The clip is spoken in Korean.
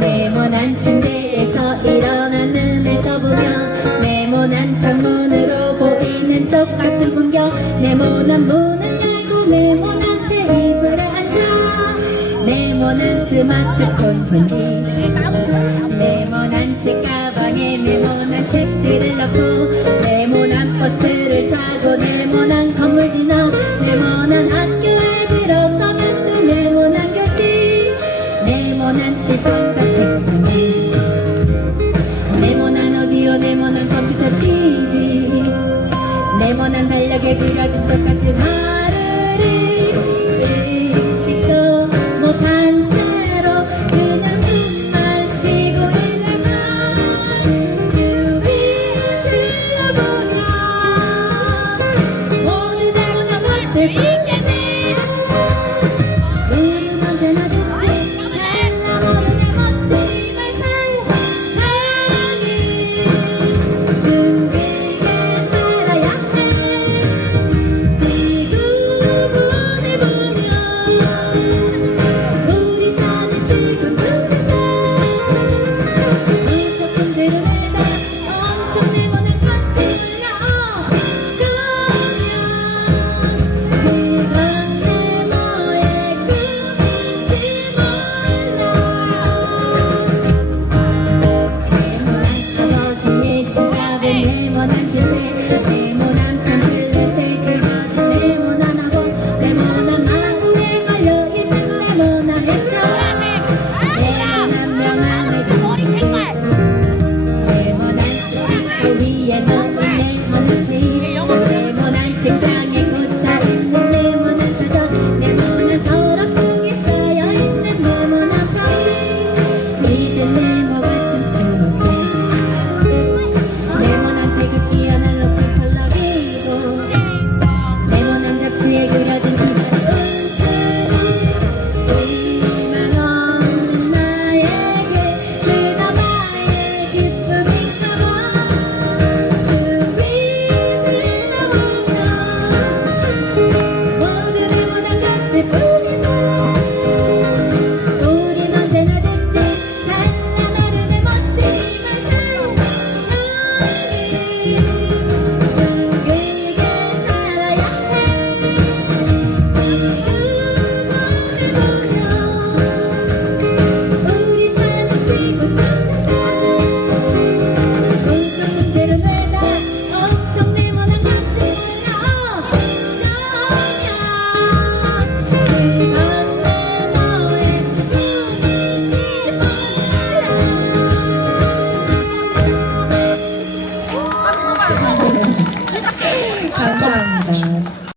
네모난 침대에서 일어난 눈을 떠보며 네모난 창문으로 보이는 똑같은 풍경. 네모난 문을 열고 네모난 테이블에 앉아. 네모난 스마트폰 네모난 책 영원한 달력에 그려진 것 같은 Hey,